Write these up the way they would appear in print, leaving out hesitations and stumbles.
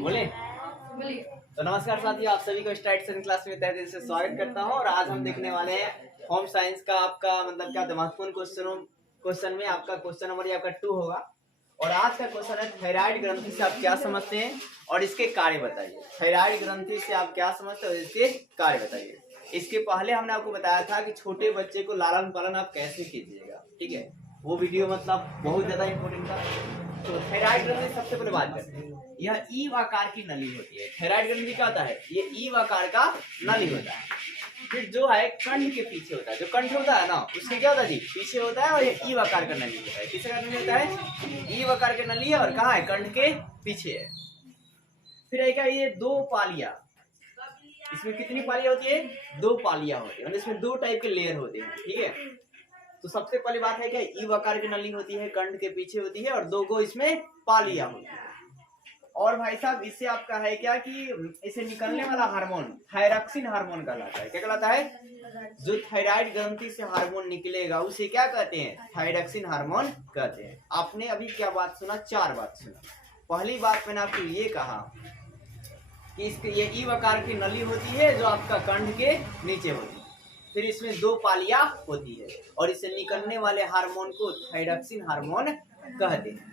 बोले तो नमस्कार साथियों, आप सभी को स्टार्ट सेकंड क्लास में तहे दिल से स्वागत करता हूं। और आज हम देखने वाले हैं होम साइंस का आपका मतलब क्या महत्वपूर्ण क्वेश्चन में आपका क्वेश्चन नंबर ये आपका 2 होगा। और आज का क्वेश्चन है थायराइड ग्रंथि से आप क्या समझते हैं और इसके कार्य बताइए। थायराइड ग्रंथि से आप क्या समझते हैं और इसके कार्य बताइए। इसके पहले हमने आपको बताया था कि छोटे बच्चे को लालन पालन आप कैसे कीजिएगा, ठीक है। वो वीडियो मतलब बहुत ज्यादा इंपॉर्टेंट था। तो थायराइड ग्रंथि सबसे पहले बात करते हैं। यह ईव आकार की नली होती है। थायराइड ग्रंथि क्या होता है? ये ईव आकार का नली होता है। फिर जो है कंठ के पीछे होता है, जो कंठ होता है ना उसके क्या होता है जी, पीछे होता है। और ये ईव आकार का नली होता है। किस आकार का नली होता है? ईव आकार की नली है। और कहाँ है? कंठ के पीछे है। फिर है क्या, ये 2 पालियां। इसमें कितनी पालियां होती है? 2 पालियां होती है। मतलब इसमें 2 टाइप के लेयर होते हैं, ठीक है। तो सबसे पहली बात है क्या, ईव आकार की नली होती है, कंठ के पीछे होती है और 2 गो इसमें पालियां होती है। और भाई साहब इससे आपका है क्या कि इसे निकलने वाला हार्मोन थायरॉक्सिन हार्मोन कहलाता है। क्या कहलाता है? जो थायराइड ग्रंथि से हार्मोन निकलेगा उसे क्या कहते हैं? थायरॉक्सिन हार्मोन कहते हैं। आपने अभी क्या बात सुना? 4 बात सुना। पहली बात मैंने आपको ये कहा कि इसके ये ईव आकार की नली होती है जो आपका कंठ के नीचे होती है। फिर इसमें 2 पालियां होती है और इससे निकलने वाले हार्मोन को थायरॉक्सिन हार्मोन कहते हैं।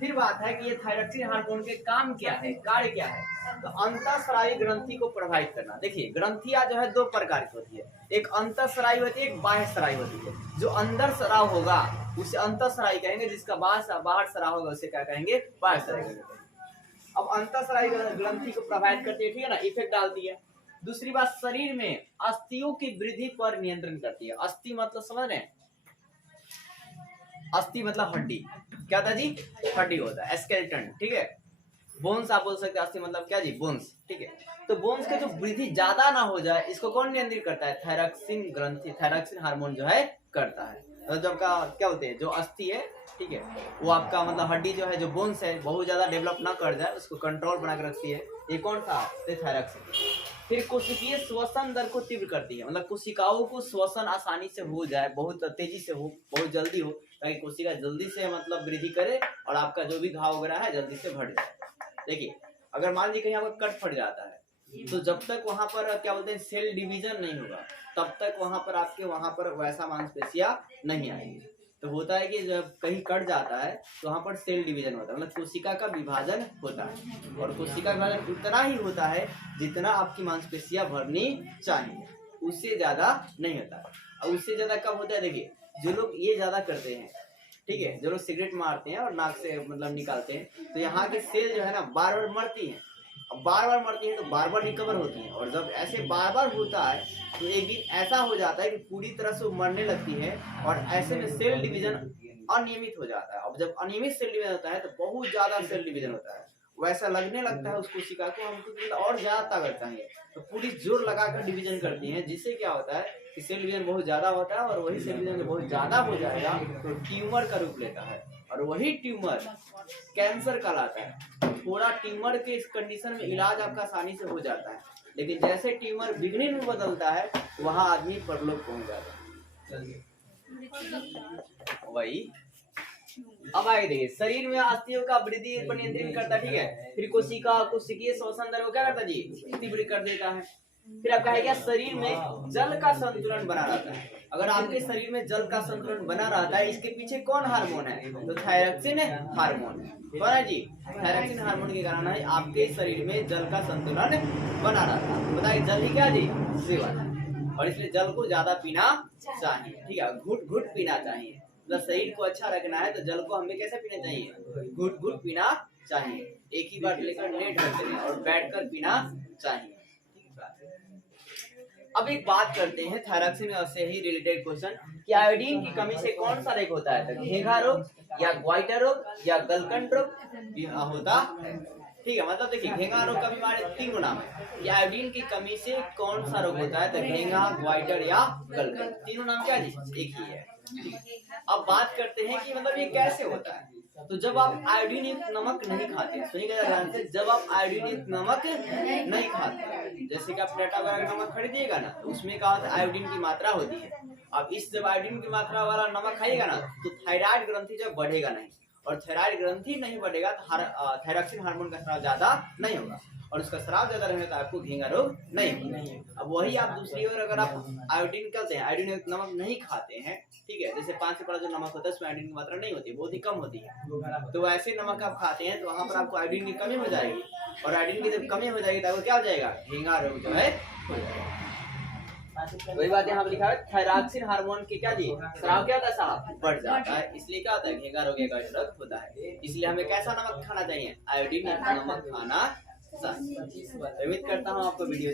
फिर बात है कि ये थायरॉक्सिन हार्मोन के काम क्या है, कार्य क्या है? तो अंतःस्रावी ग्रंथि को प्रभावित करना। देखिए ग्रंथियां जो है 2 प्रकार की होती है, एक अंतःस्रावी होती है, एक बाह्य स्रावी होती है। जो अंदर स्राव होगा उसे अंतःस्रावी कहेंगे, जिसका बाहर स्राव होगा उसे क्या कहेंगे? बाह्य स्रावी कहेंगे। अब अंतःस्रावी ग्रंथि को प्रभावित करती है, ठीक है ना, इफेक्ट डालती है। दूसरी बात, शरीर में अस्थियों की वृद्धि पर नियंत्रण करती है। अस्थि मतलब समझ रहे हैं? अस्थि मतलब हड्डी। क्या था जी? हड्डी होता है, स्केलेटन, ठीक है। बोन्स आप बोल सकते हैं। अस्थि मतलब क्या जी? बोन्स, ठीक है। तो बोन्स के जो वृद्धि ज्यादा ना हो जाए इसको कौन नियंत्रित करता है? थायरॉक्सिन ग्रंथि, थायरॉक्सिन हार्मोन जो है करता है। तो जब का क्या होते हैं, जो अस्थि है, ठीक है, वो आपका मतलब हड्डी जो है, जो बोन्स है, बहुत ज्यादा डेवलप ना कर जाए उसको कंट्रोल बना के रखती है। ये कौन सा? थायरॉक्सिन। फिर कोशिकीय श्वसन दर को तीव्र करती है। मतलब कोशिकाओं को श्वसन आसानी से हो जाए, बहुत तेजी से हो, बहुत जल्दी हो, ताकि कोशिका जल्दी से मतलब वृद्धि करे और आपका जो भी घाव वगैरह है जल्दी से भर जाए। देखिए अगर मान लीजिए कहीं आपका कट फट जाता है तो जब तक वहां पर क्या बोलते हैं सेल डिवीजन नहीं होगा तब तक वहां पर आपके वहां पर वैसा मांसपेशियां नहीं आएंगी। तो होता है कि जब कहीं कट जाता है तो वहां पर सेल डिवीजन होता है, मतलब कोशिका का विभाजन होता है। और कोशिका विभाजन उतना ही होता है जितना आपकी मांसपेशियां भरनी चाहिए, उससे ज्यादा नहीं होता। और उससे ज्यादा कब होता है? देखिए जो लोग ये ज्यादा करते हैं, ठीक है, जो लोग सिगरेट मारते हैं और नाक से मतलब निकालते हैं, तो यहाँ की सेल जो है ना बार बार मरती है। अब बार बार मरती है तो बार बार रिकवर होती है। और जब ऐसे बार बार होता है तो एक दिन ऐसा हो जाता है कि पूरी तरह से मरने लगती है और ऐसे में सेल डिवीजन अनियमित हो जाता है। अब जब अनियमित सेल डिवीजन होता है तो बहुत ज्यादा सेल डिवीजन होता है, वैसा लगने लगता है उस कोशिका को हमको और ज्यादा ताकत चाहिए, तो पूरी जोर लगाकर डिवीजन करती है, जिससे क्या होता है कि सेल डिवीजन बहुत ज्यादा होता है। और वही सेल डिवीजन बहुत ज्यादा हो जाएगा तो ट्यूमर का रूप लेता है और वही ट्यूमर कैंसर कहलाता है। थोड़ा ट्यूमर के इस कंडीशन में इलाज आपका आसानी से हो जाता है, लेकिन जैसे ट्यूमर बिगनिंग में बदलता है वहां आदमी परलोक पहुंच जाता है। वही अब आगे देखिए, शरीर में अस्थियों का वृद्धि पर नियंत्रण करता है, ठीक है। फिर कोशिकीय श्वसन दर को क्या करता है जी? तीव्र कर देता है। फिर आपका है क्या, शरीर में जल का संतुलन बना रहता है। अगर आपके शरीर में जल का संतुलन बना रहता है, इसके पीछे कौन हार्मोन है? तो थायरॉक्सिन हार्मोन कौन है जी? थायरॉक्सिन हार्मोन के कारण है आपके शरीर में जल का संतुलन बना रहता है। बताइए जल ही क्या जी? सेवन। और इसलिए जल को ज्यादा पीना चाहिए, ठीक है, घुट घुट पीना चाहिए। मतलब शरीर को अच्छा रखना है तो जल को हमें कैसे पीना चाहिए? घुट घुट पीना चाहिए। एक ही बार लेकर लेट रख देना और बैठकर पीना चाहिए। अब एक बात करते हैं थायरॉक्सिन से ही रिलेटेड क्वेश्चन कि आयोडीन की कमी से कौन सा रोग होता है? तो घेंघा रोग या ग्वाइटर रोग या गलकंड रोग होता है, ठीक है। मतलब देखिए घेंघा रोग का भी हमारे 3 नाम है। आयोडीन की कमी से कौन सा रोग होता है? तो घेंघा, ग्वाइटर या गलकंड, तीनों नाम क्या है? एक ही है। अब बात करते हैं कि मतलब ये कैसे होता है। तो जब आप आयोडीन युक्त नमक नहीं खाते, सुनिएगा ध्यान से, जब आप आयोडीन युक्त नमक नहीं खाते, जैसे कि आप टाटा वगैरह का नमक खरीदिएगा ना तो उसमें क्या होता है? आयोडीन की मात्रा होती है। अब इस जब आयोडीन की मात्रा वाला नमक खाइएगा ना तो थायराइड ग्रंथि जब बढ़ेगा नहीं और थायराइड ग्रंथि नहीं बढ़ेगा तो थायरॉक्सिन हार्मोन का स्राव ज्यादा नहीं होगा, और उसका स्राव ज्यादा रहेगा तो आपको घेंगा रोग नहीं होगा। अब वही आप दूसरी ओर अगर आप आयोडीन करते हैं, आयोडीन नमक नहीं खाते हैं, ठीक है, जैसे 5 से बड़ा जो नमक होता है उसमें आयोडीन की मात्रा नहीं होती, बहुत ही कम होती है, तो वैसे नमक आप खाते हैं तो वहां पर आपको आयोडीन की कमी हो जाएगी, और आयोडीन की जब कमी हो जाएगी तो आपको क्या हो जाएगा, घेंगा रोग जो है हो जाएगा। वही बात यहाँ पर लिखा है, थायरॉक्सिन हार्मोन की क्या जी स्राव क्या होता है साहब, बढ़ जाता है, इसलिए क्या होता है, घेंगा रोग रोग होता है। इसलिए हमें कैसा नमक खाना चाहिए, आयोडीन नमक खाना चाहिए। उम्मीद करता हूँ आपको वीडियो